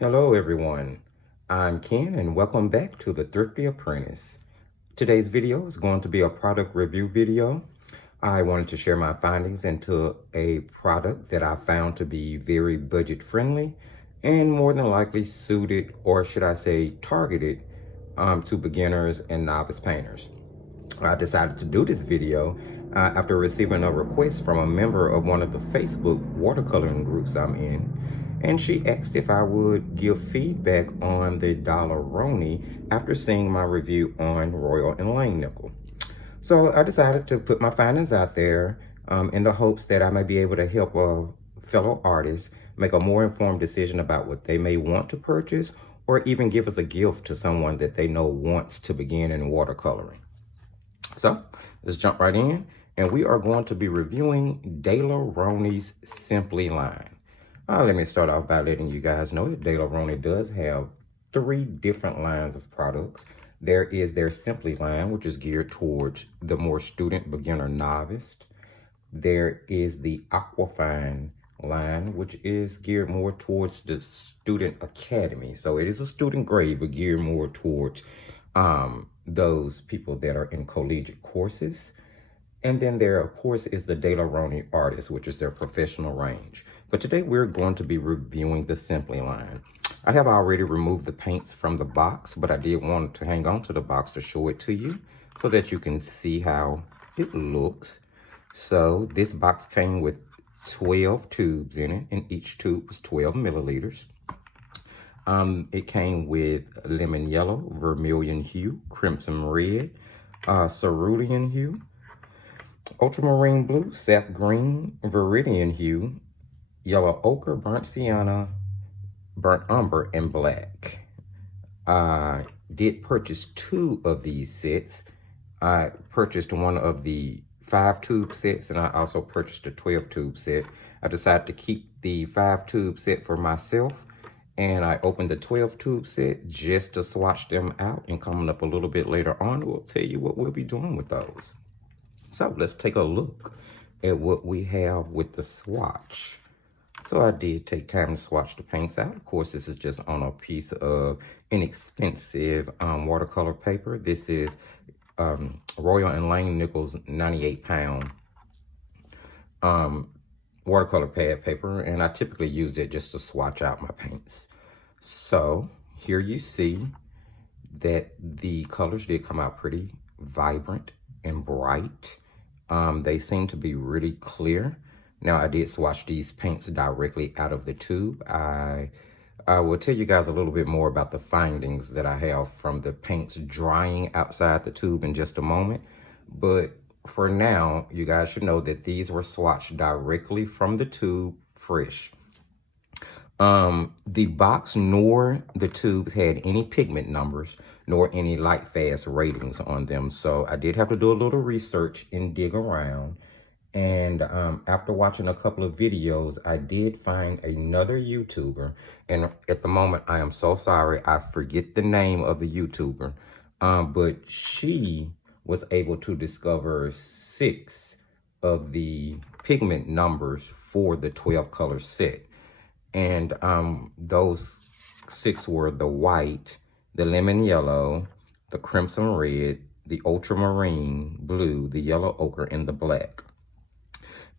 Hello everyone, I'm Ken and welcome back to the Thrifty Apprentice. Today's video is going to be a product review video. I wanted to share my findings into a product that I found to be very budget friendly and more than likely suited, or should I say targeted, to beginners and novice painters. I decided to do this video after receiving a request from a member of one of the Facebook watercoloring groups I'm in, and she asked if I would give feedback on the Daler Rowney after seeing my review on Royal and Langnickel. So I decided to put my findings out there in the hopes that I may be able to help a fellow artist make a more informed decision about what they may want to purchase, or even give as a gift to someone that they know wants to begin in watercoloring. So let's jump right in, and we are going to be reviewing Daler Rowney's Simply line. Let me start off by letting you guys know that Daler Rowney does have 3 different lines of products. There is their Simply line, which is geared towards the more student, beginner, novice. There is the Aquafine line, which is geared more towards the student academy. So it is a student grade, but geared more towards those people that are in collegiate courses. And then there, of course, is the Daler Rowney Artist, which is their professional range. But today we're going to be reviewing the Simply line. I have already removed the paints from the box, but I did want to hang on to the box to show it to you so that you can see how it looks. So this box came with 12 tubes in it, and each tube was 12 milliliters. It came with lemon yellow, vermilion hue, crimson red, cerulean hue, ultramarine blue, sap green, viridian hue, yellow ochre, burnt sienna, burnt umber, and black. I did purchase 2 of these sets. I purchased one of the 5-tube sets, and I also purchased a 12-tube set. I decided to keep the 5-tube set for myself, and I opened the 12-tube set just to swatch them out, and coming up a little bit later on, we'll tell you what we'll be doing with those. So let's take a look at what we have with the swatch. So I did take time to swatch the paints out. Of course, this is just on a piece of inexpensive watercolor paper. This is Royal and Langnickel's 98-pound watercolor pad paper, and I typically use it just to swatch out my paints. So here you see that the colors did come out pretty vibrant and bright. They seem to be really clear. Now, I did swatch these paints directly out of the tube. I will tell you guys a little bit more about the findings that I have from the paints drying outside the tube in just a moment. But for now, you guys should know that these were swatched directly from the tube, fresh. The box nor the tubes had any pigment numbers nor any light fast ratings on them. So I did have to do a little research and dig around. And after watching a couple of videos, I did find another YouTuber. And at the moment, I am so sorry, I forget the name of the YouTuber. But she was able to discover 6 of the pigment numbers for the 12 color set. And those 6 were the white, the lemon yellow, the crimson red, the ultramarine blue, the yellow ochre, and the black.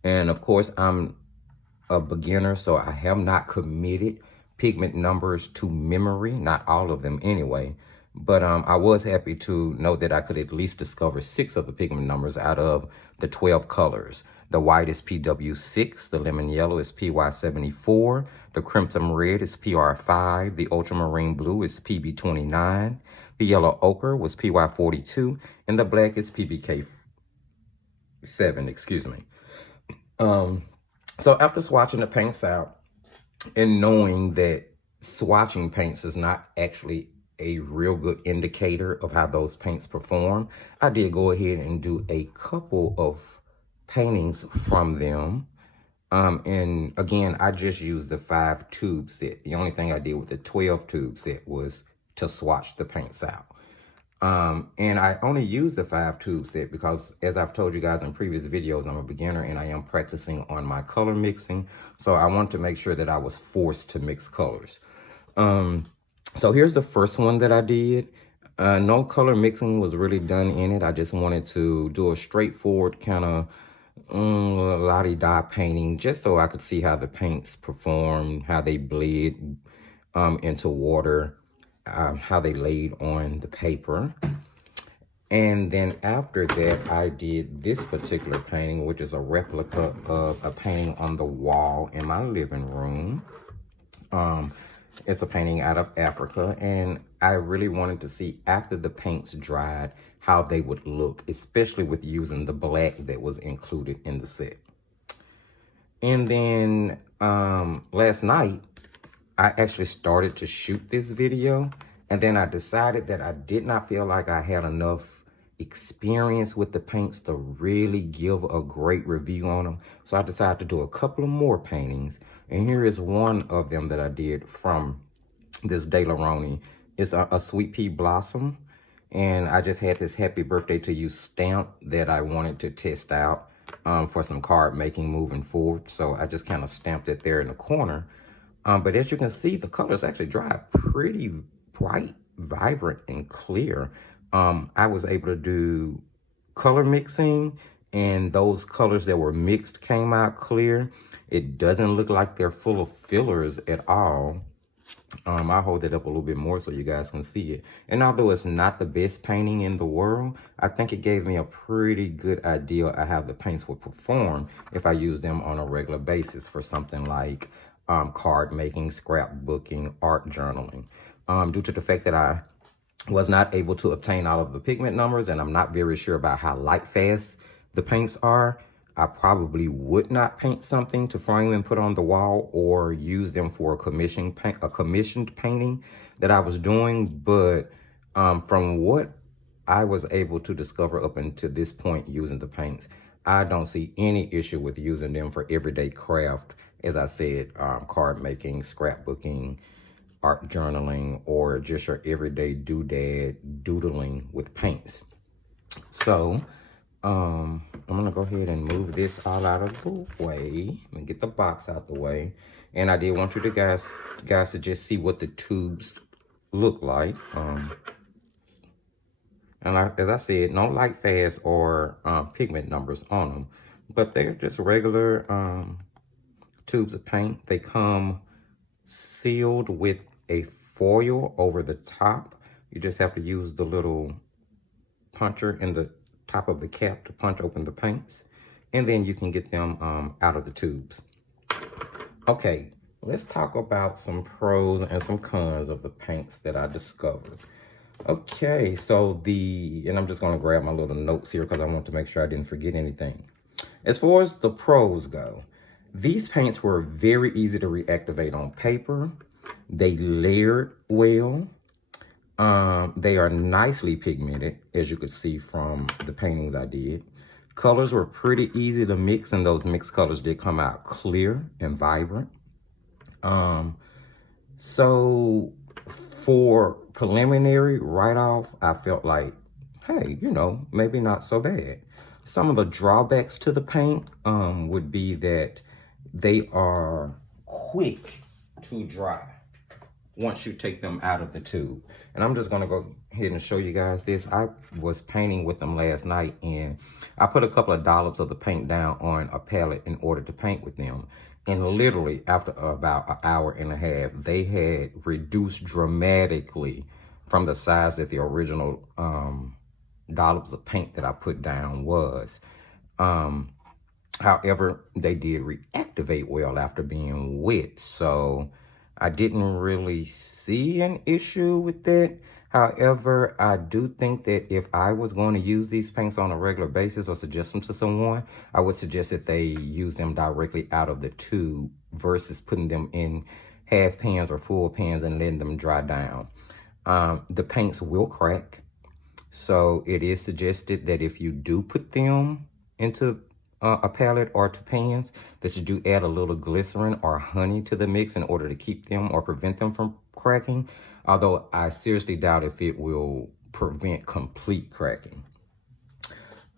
And of course, I'm a beginner, so I have not committed pigment numbers to memory, not all of them anyway. But I was happy to know that I could at least discover 6 of the pigment numbers out of the 12 colors. The white is PW6, the lemon yellow is PY74, the crimson red is PR5, the ultramarine blue is PB29, the yellow ochre was PY42, and the black is PBK7, excuse me. So after swatching the paints out and knowing that swatching paints is not actually a real good indicator of how those paints perform, I did go ahead and do a couple of paintings from them. And again, I just used the 5-tube set. The only thing I did with the 12-tube set was to swatch the paints out. And I only use the 5-tube set because, as I've told you guys in previous videos, I'm a beginner and I am practicing on my color mixing. So I want to make sure that I was forced to mix colors. So here's the first one that I did. No color mixing was really done in it. I just wanted to do a straightforward kind of la-di-da painting, just so I could see how the paints perform, how they bled into water, how they laid on the paper. And then after that, I did this particular painting, which is a replica of a painting on the wall in my living room. It's a painting out of Africa, and I really wanted to see after the paints dried how they would look, especially with using the black that was included in the set. And then last night, I actually started to shoot this video, and then I decided that I did not feel like I had enough experience with the paints to really give a great review on them. So I decided to do a couple of more paintings, and here is one of them that I did from this Daler Rowney. It's a sweet pea blossom, and I just had this happy birthday to you stamp that I wanted to test out for some card making moving forward. So I just kind of stamped it there in the corner. But as you can see, the colors actually dry pretty bright, vibrant, and clear. I was able to do color mixing, and those colors that were mixed came out clear. It doesn't look like they're full of fillers at all. I'll hold it up a little bit more so you guys can see it. And although it's not the best painting in the world, I think it gave me a pretty good idea of how the paints would perform if I use them on a regular basis for something like card making, scrapbooking, art journaling. Due to the fact that I was not able to obtain all of the pigment numbers, and I'm not very sure about how light fast the paints are, I probably would not paint something to frame and put on the wall or use them for a commissioned painting that I was doing. But from what I was able to discover up until this point using the paints, I don't see any issue with using them for everyday craft. As I said, card making, scrapbooking, art journaling, or just your everyday doodling with paints. So I'm gonna go ahead and move this all out of the way. Let me get the box out the way. And I did want you to guys to just see what the tubes look like. And as I said, no light fast or pigment numbers on them, but they're just regular tubes of paint. They come sealed with a foil over the top. You just have to use the little puncher in the top of the cap to punch open the paints, and then you can get them out of the tubes. Okay, let's talk about some pros and some cons of the paints that I discovered. Okay, so and I'm just gonna grab my little notes here because I want to make sure I didn't forget anything. As far as the pros go, these paints were very easy to reactivate on paper. They layered well. They are nicely pigmented, as you could see from the paintings I did. Colors were pretty easy to mix, and those mixed colors did come out clear and vibrant. So for preliminary write-off, I felt like, hey, you know, maybe not so bad. Some of the drawbacks to the paint would be that they are quick to dry once you take them out of the tube. And I'm just gonna go ahead and show you guys this. I was painting with them last night, and I put a couple of dollops of the paint down on a palette in order to paint with them. And literally after about an hour and a half, they had reduced dramatically from the size that the original dollops of paint that I put down was. However, they did reactivate well after being wet, so I didn't really see an issue with that. However, I do think that if I was going to use these paints on a regular basis or suggest them to someone, I would suggest that they use them directly out of the tube versus putting them in half pans or full pans and letting them dry down. The paints will crack, so it is suggested that if you do put them into a palette or to pans, that you do add a little glycerin or honey to the mix in order to keep them or prevent them from cracking. Although I seriously doubt if it will prevent complete cracking.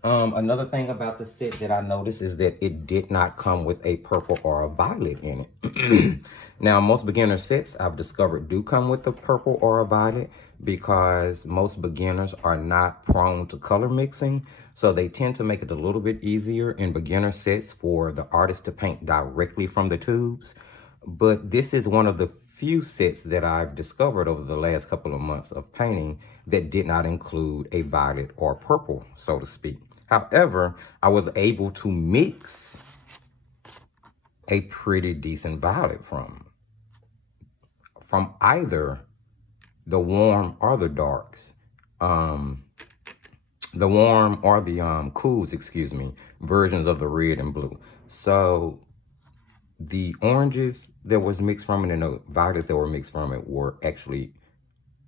Another thing about the set that I noticed is that it did not come with a purple or a violet in it. Now, most beginner sets I've discovered do come with a purple or a violet because most beginners are not prone to color mixing. So they tend to make it a little bit easier in beginner sets for the artist to paint directly from the tubes. But this is one of the few sets that I've discovered over the last couple of months of painting that did not include a violet or purple, so to speak. However, I was able to mix a pretty decent violet from either the warm or the darks. The warm or the cools, excuse me, versions of the red and blue. So the oranges that was mixed from it and the violets that were mixed from it were actually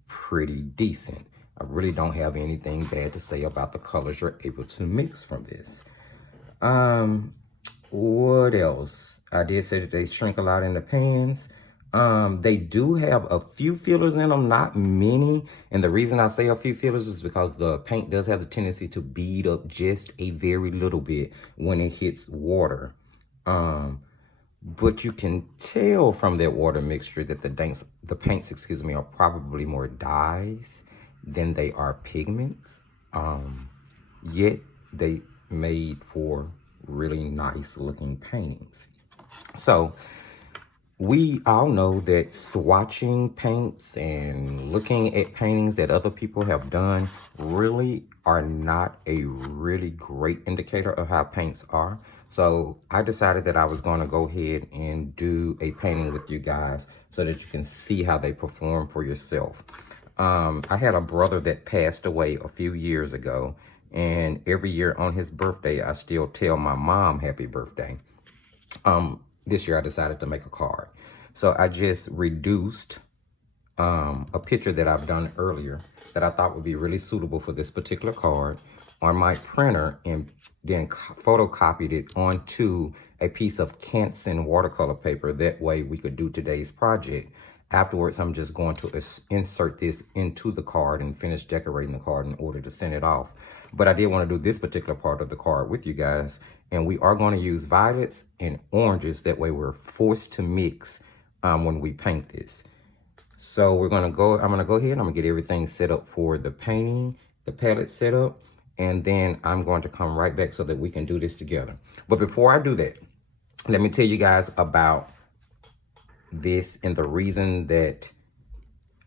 pretty decent. I really don't have anything bad to say about the colors you're able to mix from this. What else? I did say that they shrink a lot in the pans. They do have a few fillers in them, not many. And the reason I say a few fillers is because the paint does have the tendency to bead up just a very little bit when it hits water. But you can tell from that water mixture that the paints, excuse me, are probably more dyes than they are pigments. Yet they made for really nice looking paintings. So we all know that swatching paints and looking at paintings that other people have done really are not a really great indicator of how paints are. So I decided that I was going to go ahead and do a painting with you guys so that you can see how they perform for yourself. I had a brother that passed away a few years ago, and every year on his birthday, I still tell my mom happy birthday. This year I decided to make a card. So I just reduced a picture that I've done earlier that I thought would be really suitable for this particular card on my printer, and then photocopied it onto a piece of Canson watercolor paper. That way we could do today's project. Afterwards, I'm just going to insert this into the card and finish decorating the card in order to send it off. But I did want to do this particular part of the card with you guys. And we are going to use violets and oranges. That way we're forced to mix when we paint this. So I'm going to go ahead and I'm going to get everything set up for the painting, the palette setup. And then I'm going to come right back so that we can do this together. But before I do that, let me tell you guys about this and the reason that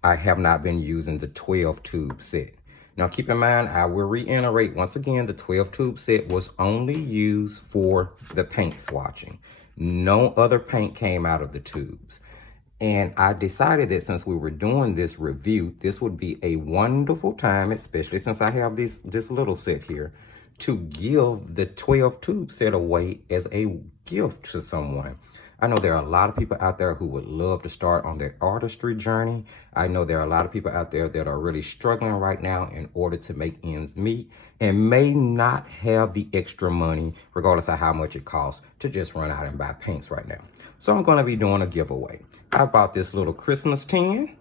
I have not been using the 12 tube set. Now keep in mind, I will reiterate once again, the 12 tube set was only used for the paint swatching. No other paint came out of the tubes. And I decided that since we were doing this review, this would be a wonderful time, especially since I have this little set here, to give the 12 tube set away as a gift to someone. I know there are a lot of people out there who would love to start on their artistry journey. I know there are a lot of people out there that are really struggling right now in order to make ends meet and may not have the extra money, regardless of how much it costs, to just run out and buy paints right now. So I'm going to be doing a giveaway. I bought this little Christmas tin,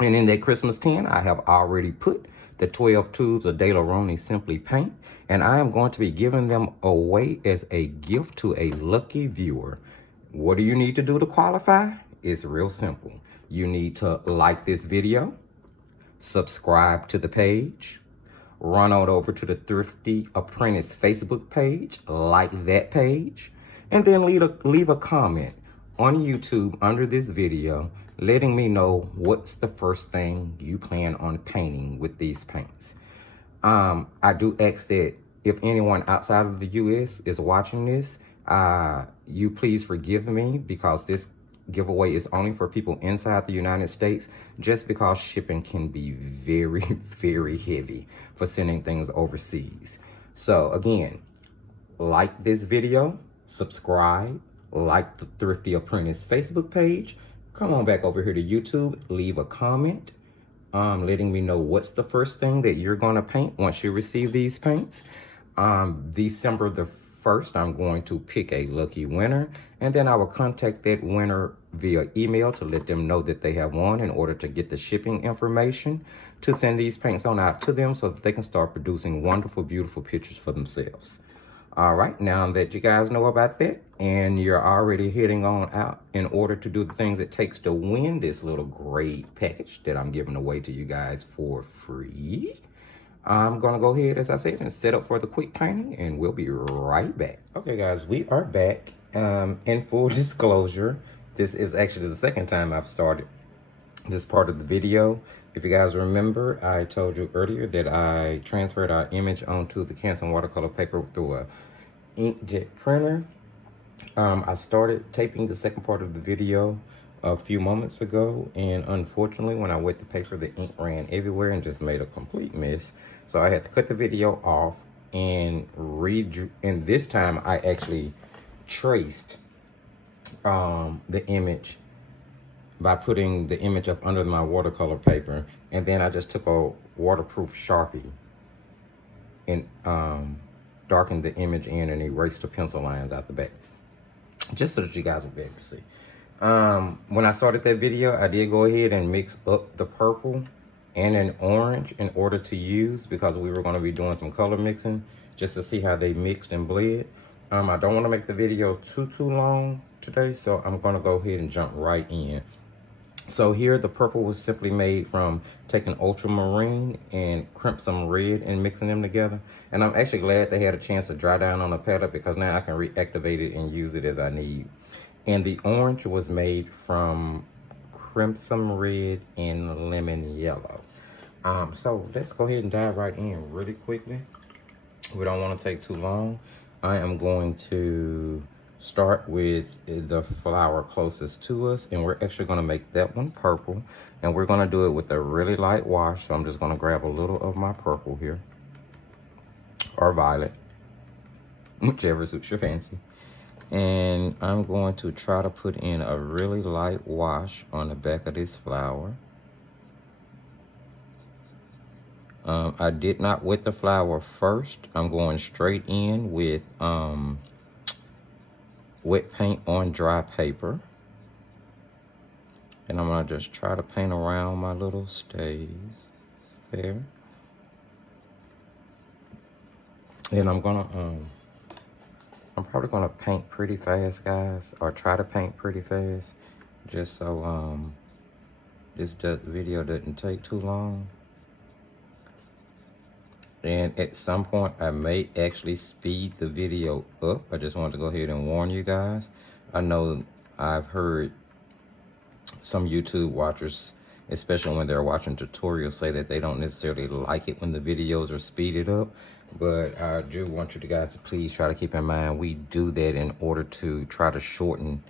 and in that Christmas tin, I have already put the 12 tubes of Daler Rowney Simply paint, and I am going to be giving them away as a gift to a lucky viewer. What do you need to do to qualify? It's real simple. You need to like this video, subscribe to the page, run on over to the Thrifty Apprentice Facebook page, like that page, and then leave a comment on YouTube under this video letting me know what's the first thing you plan on painting with these paints. I do ask that if anyone outside of the US is watching this, you please forgive me because this giveaway is only for people inside the United States, just because shipping can be very, very heavy for sending things overseas. So again, like this video, subscribe, like the Thrifty Apprentice Facebook page, come on back over here to YouTube, leave a comment, letting me know what's the first thing that you're gonna paint once you receive these paints. December the 1st, I'm going to pick a lucky winner, and then I will contact that winner via email to let them know that they have won in order to get the shipping information to send these paints on out to them so that they can start producing wonderful, beautiful pictures for themselves. All right, now that you guys know about that and you're already heading on out in order to do the things it takes to win this little great package that I'm giving away to you guys for free, I'm gonna go ahead, as I said, and set up for the quick painting, and we'll be right back. Okay guys, we are back. In full disclosure, this is actually the second time I've started this part of the video. If you guys remember, I told you earlier that I transferred our image onto the Canson watercolor paper through a inkjet printer. I started taping the second part of the video a few moments ago, and unfortunately when I wet the paper, the ink ran everywhere and just made a complete mess. So I had to cut the video off and redrew, and this time I actually traced the image by putting the image up under my watercolor paper, and then I just took a waterproof Sharpie and darkened the image in and erased the pencil lines out the back, just so that you guys will be able to see. When I started that video, I did go ahead and mix up the purple and an orange in order to use, because we were going to be doing some color mixing just to see how they mixed and bled. I don't want to make the video too long today, so I'm going to go ahead and jump right in. So here the purple was simply made from taking ultramarine and crimson red and mixing them together. And I'm actually glad they had a chance to dry down on the palette, because now I can reactivate it and use it as I need. And the orange was made from crimson red and lemon yellow. So let's go ahead and dive right in really quickly. We don't want to take too long. I am going to start with the flower closest to us, and we're actually going to make that one purple, and we're going to do it with a really light wash. So I'm just going to grab a little of my purple here, or violet, whichever suits your fancy, and I'm going to try to put in a really light wash on the back of this flower. I did not wet the flower first. I'm going straight in with wet paint on dry paper, and I'm gonna just try to paint around my little stays there. And I'm probably gonna paint pretty fast, guys, or try to paint pretty fast, just so this video doesn't take too long. And at some point, I may actually speed the video up. I just wanted to go ahead and warn you guys. I know I've heard some YouTube watchers, especially when they're watching tutorials, say that they don't necessarily like it when the videos are speeded up. But I do want you guys to please try to keep in mind, we do that in order to try to shorten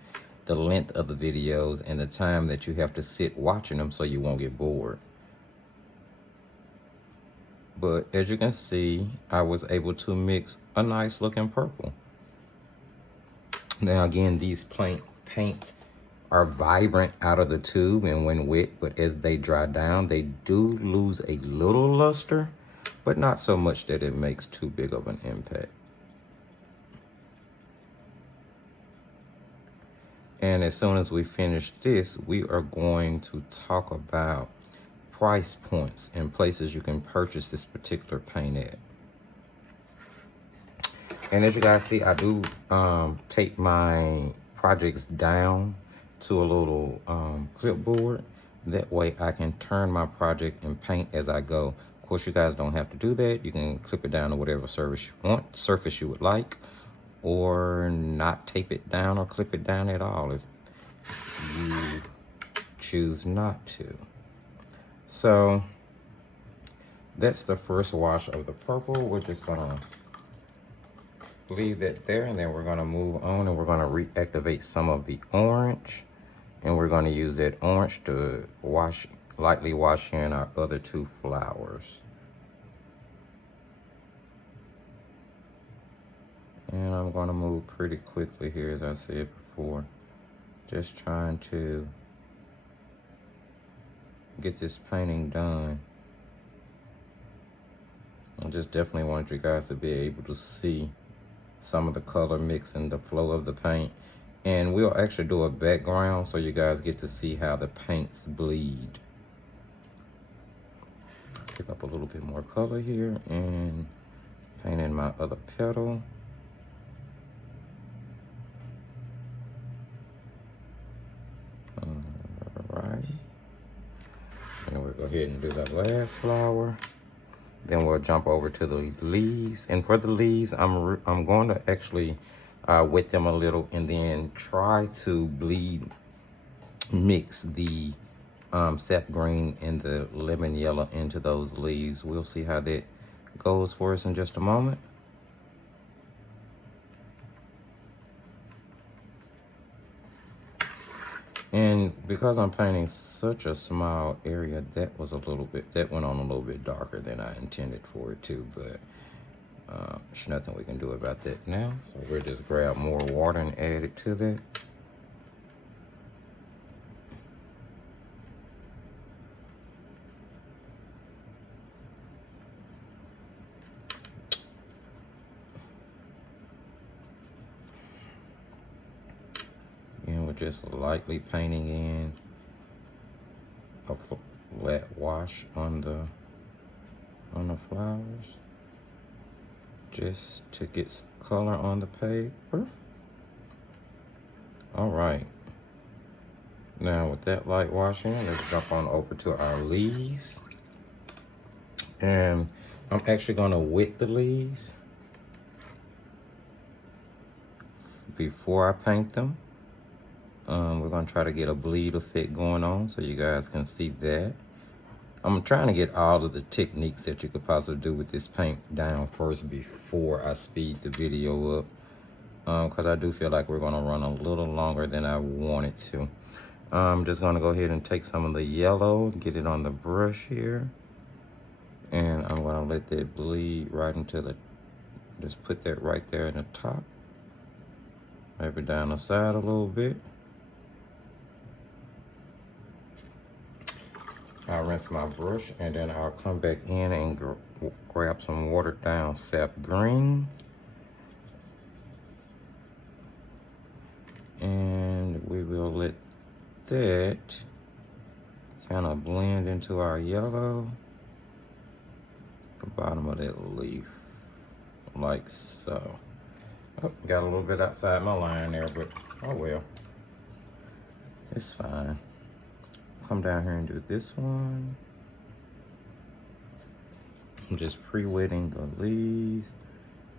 the length of the videos and the time that you have to sit watching them, so you won't get bored. But as you can see, I was able to mix a nice looking purple. Now again, these paints are vibrant out of the tube and when wet, but as they dry down, they do lose a little luster, but not so much that it makes too big of an impact. And as soon as we finish this, we are going to talk about price points and places you can purchase this particular paint at. And as you guys see, I do take my projects down to a little clipboard. That way I can turn my project and paint as I go. Of course, you guys don't have to do that. You can clip it down to whatever surface you would like, or not tape it down or clip it down at all if you choose not to. So that's the first wash of the purple. We're just gonna leave that there, and then we're gonna move on and we're gonna reactivate some of the orange, and we're gonna use that orange to lightly wash in our other two flowers. And I'm gonna move pretty quickly here, as I said before, just trying to get this painting done. I just definitely wanted you guys to be able to see some of the color mix and the flow of the paint. And we'll actually do a background so you guys get to see how the paints bleed. Pick up a little bit more color here and paint in my other petal. go ahead and do the last flower. Then we'll jump over to the leaves. And for the leaves, I'm going to actually wet them a little and then try to mix the sap green and the lemon yellow into those leaves. We'll see how that goes for us in just a moment. And because I'm painting such a small area, that went on a little bit darker than I intended for it to, but there's nothing we can do about that now. So we'll just grab more water and add it to that. And we're just lightly painting in a flat wash on the flowers, just to get some color on the paper. All right. Now with that light washing, let's jump on over to our leaves. And I'm actually gonna wet the leaves before I paint them. We're gonna try to get a bleed effect going on so you guys can see that. I'm trying to get all of the techniques that you could possibly do with this paint down first before I speed the video up. Because I do feel like we're gonna run a little longer than I wanted to. I'm just gonna go ahead and take some of the yellow, get it on the brush here. And I'm gonna let that bleed right into just put that right there in the top. Maybe down the side a little bit. I'll rinse my brush and then I'll come back in and grab some watered down sap green. And we will let that kind of blend into our yellow, the bottom of that leaf, like so. Oh, got a little bit outside my line there, but oh well, it's fine. Come down here and do this one. I'm just pre-wetting the leaves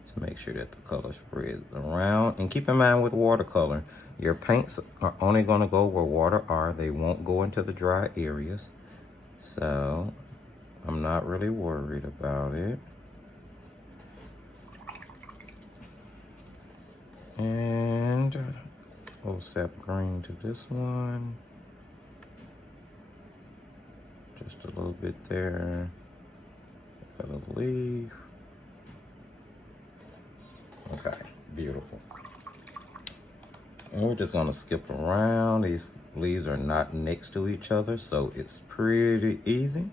to make sure that the color spreads around. And keep in mind with watercolor, your paints are only gonna go where water are. They won't go into the dry areas. So I'm not really worried about it. And a little sap green to this one. Just a little bit there for the leaf. Okay, beautiful. And we're just gonna skip around. These leaves are not next to each other, so it's pretty easy.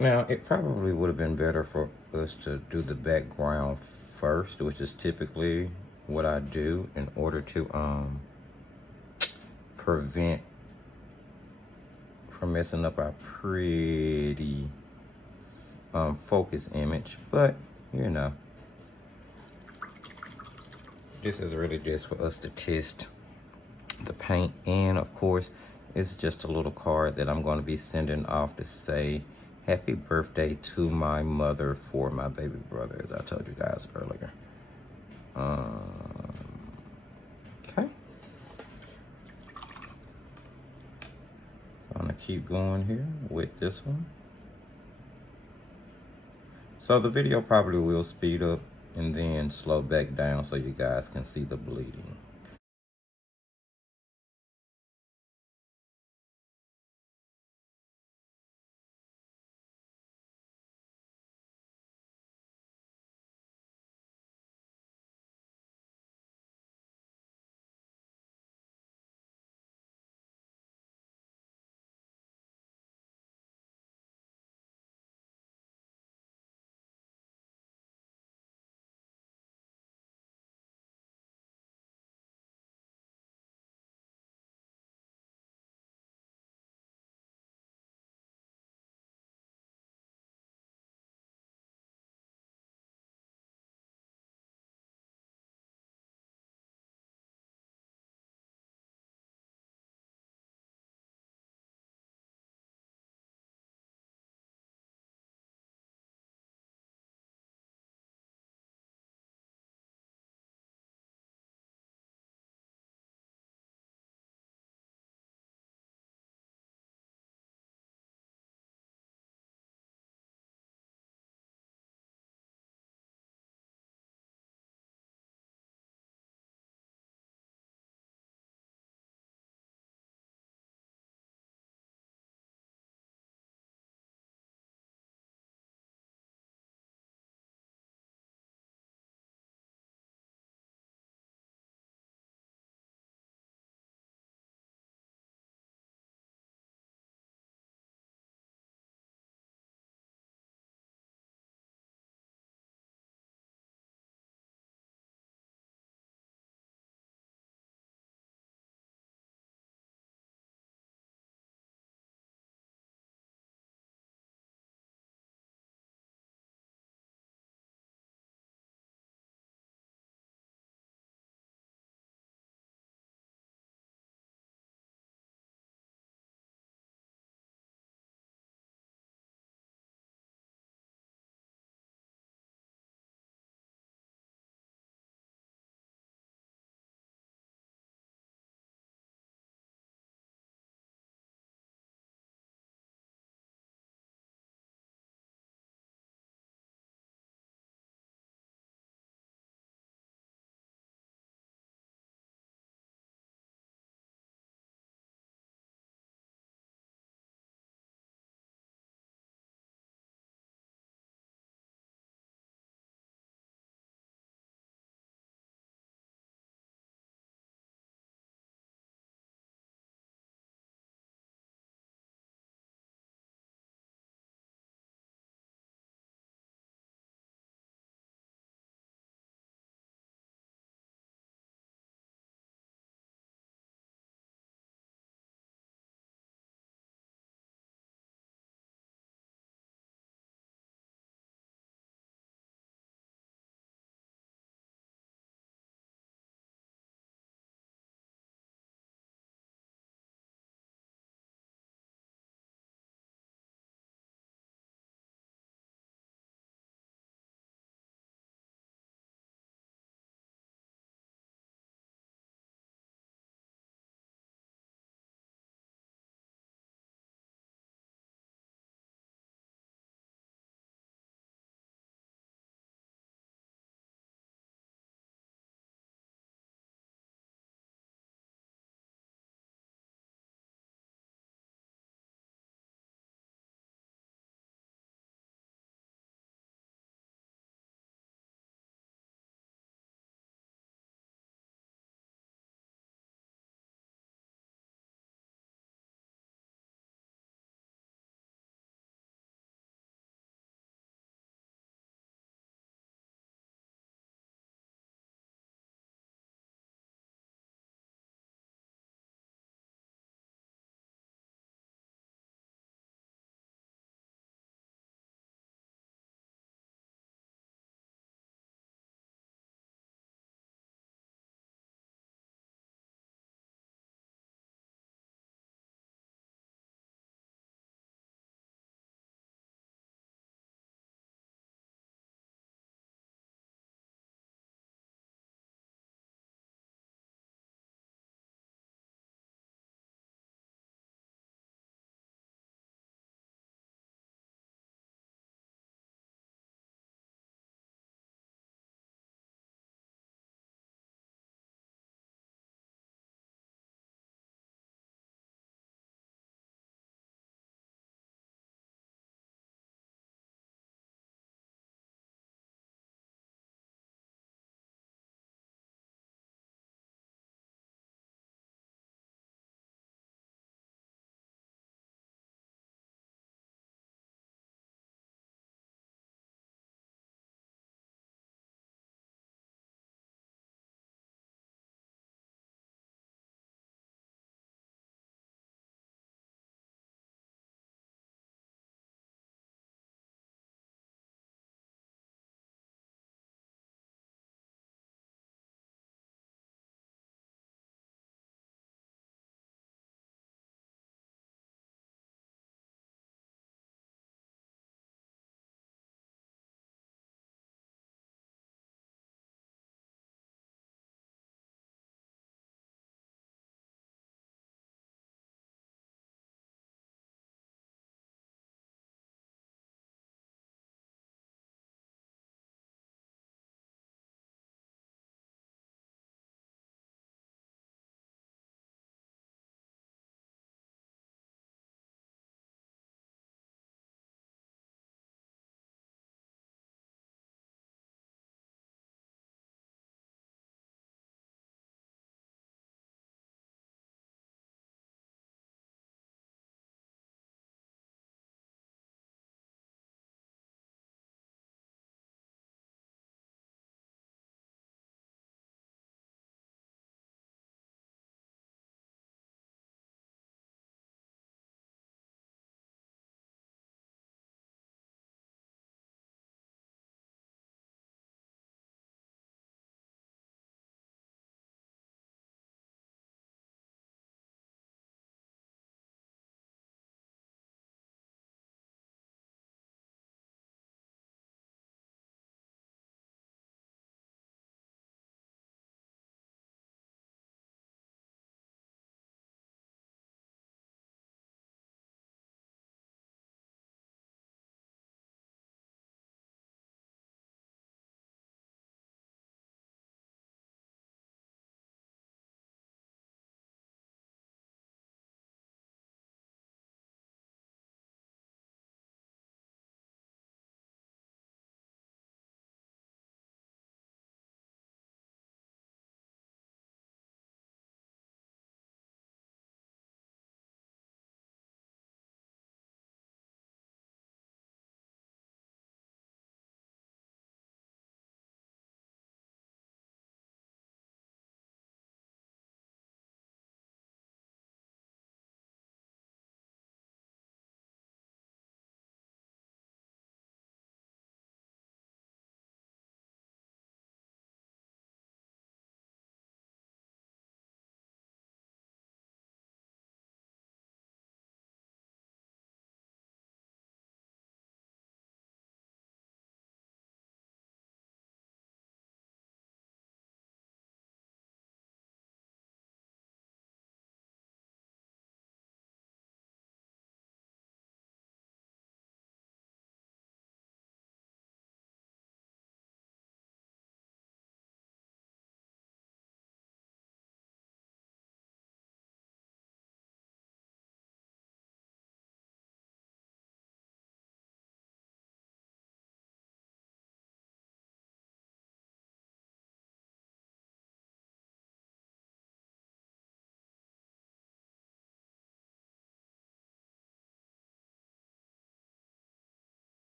Now, it probably would have been better for us to do the background first, which is typically what I do in order to prevent from messing up our pretty focus image. But you know, this is really just for us to test the paint. And of course, it's just a little card that I'm going to be sending off to say happy birthday to my mother for my baby brother, as I told you guys earlier. Okay. I'm gonna keep going here with this one. So the video probably will speed up and then slow back down so you guys can see the bleeding.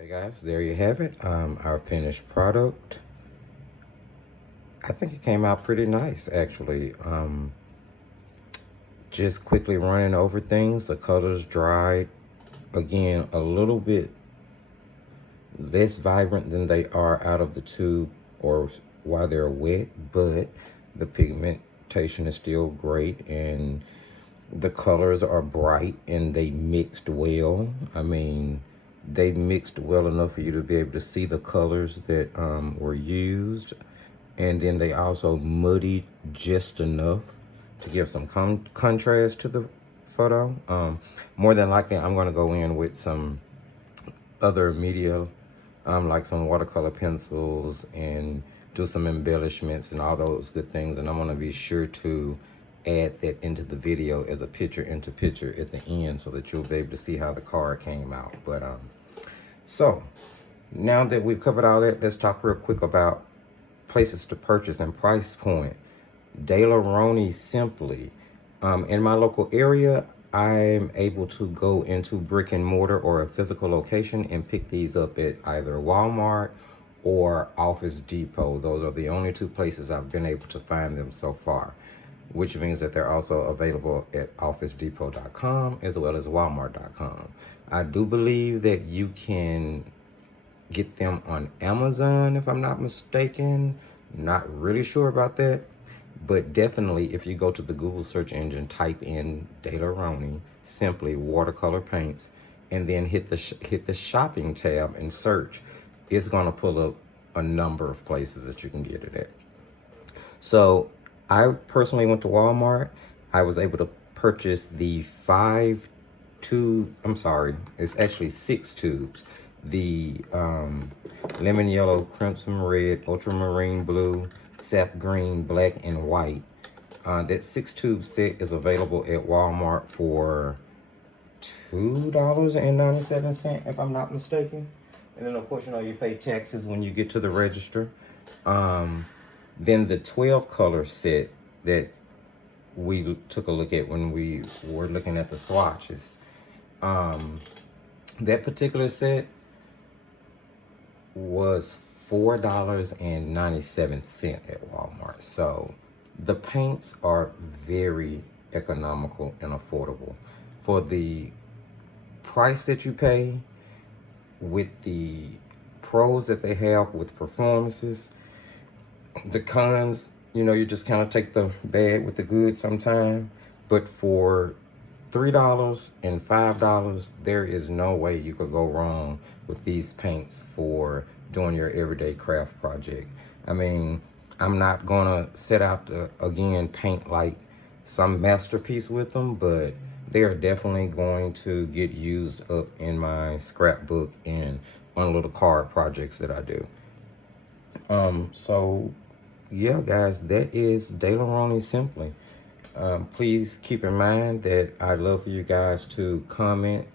Okay guys, there you have it. Our finished product. I think it came out pretty nice actually. Just quickly running over things. The colors dried. Again, a little bit less vibrant than they are out of the tube or while they're wet, but the pigmentation is still great and the colors are bright and they mixed well. I mean, they mixed well enough for you to be able to see the colors that were used, and then they also muddied just enough to give some contrast to the photo. More than likely, I'm going to go in with some other media, like some watercolor pencils, and do some embellishments and all those good things, and I'm going to be sure to add that into the video as a picture into picture at the end so that you'll be able to see how the card came out. But so now that we've covered all that, let's talk real quick about places to purchase and price point. Daler Rowney Simply. In my local area, I'm able to go into brick and mortar or a physical location and pick these up at either Walmart or Office Depot. Those are the only two places I've been able to find them so far, which means that they're also available at OfficeDepot.com as well as Walmart.com. I do believe that you can get them on Amazon, if I'm not mistaken. Not really sure about that, but definitely if you go to the Google search engine, type in Daler Rowney Simply watercolor paints, and then hit the shopping tab and search, it's gonna pull up a number of places that you can get it at. So I personally went to Walmart. I was able to purchase the 6 tubes. The lemon yellow, crimson red, ultramarine blue, sap green, black, and white. That 6 tube set is available at Walmart for $2.97, if I'm not mistaken. And then of course, you know, you pay taxes when you get to the register. Then the 12 color set that we took a look at when we were looking at the swatches, that particular set was $4.97 at Walmart. So the paints are very economical and affordable for the price that you pay, with the pros that they have with performances. The cons, you know, you just kind of take the bad with the good sometime. But for $3 and $5, there is no way you could go wrong with these paints for doing your everyday craft project. I mean, I'm not gonna set out to, again, paint like some masterpiece with them, but they are definitely going to get used up in my scrapbook and on little card projects that I do. So yeah, guys, that is Daler Rowney Simply. Please keep in mind that I'd love for you guys to comment,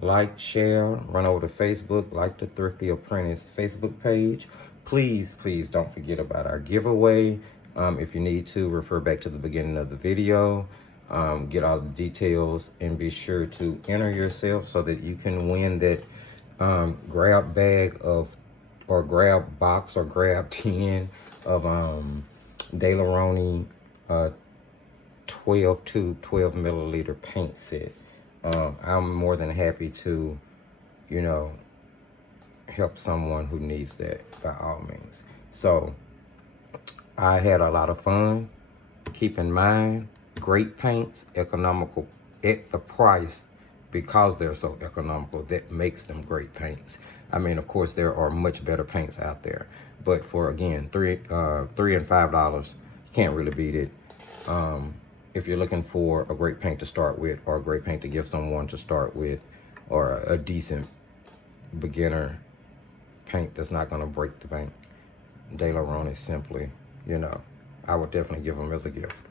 like, share, run over to Facebook, like the Thrifty Apprentice Facebook page. Please don't forget about our giveaway. If you need to, refer back to the beginning of the video, get all the details, and be sure to enter yourself so that you can win that grab bag of, or grab box, or grab tin of Daler Rowney 12 tube 12 milliliter paint set. I'm more than happy to, you know, help someone who needs that by all means. So I had a lot of fun. Keep in mind, great paints, economical at the price, because they're so economical, that makes them great paints. I mean, of course, there are much better paints out there, but for, again, $3 and $5, you can't really beat it. If you're looking for a great paint to start with, or a great paint to give someone to start with, or a decent beginner paint that's not going to break the bank, Daler Rowney Simply, you know, I would definitely give them as a gift.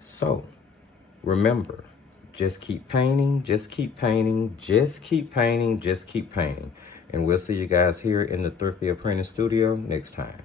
So remember, just keep painting, just keep painting, just keep painting, just keep painting. And we'll see you guys here in the Thrifty Apprentice studio next time.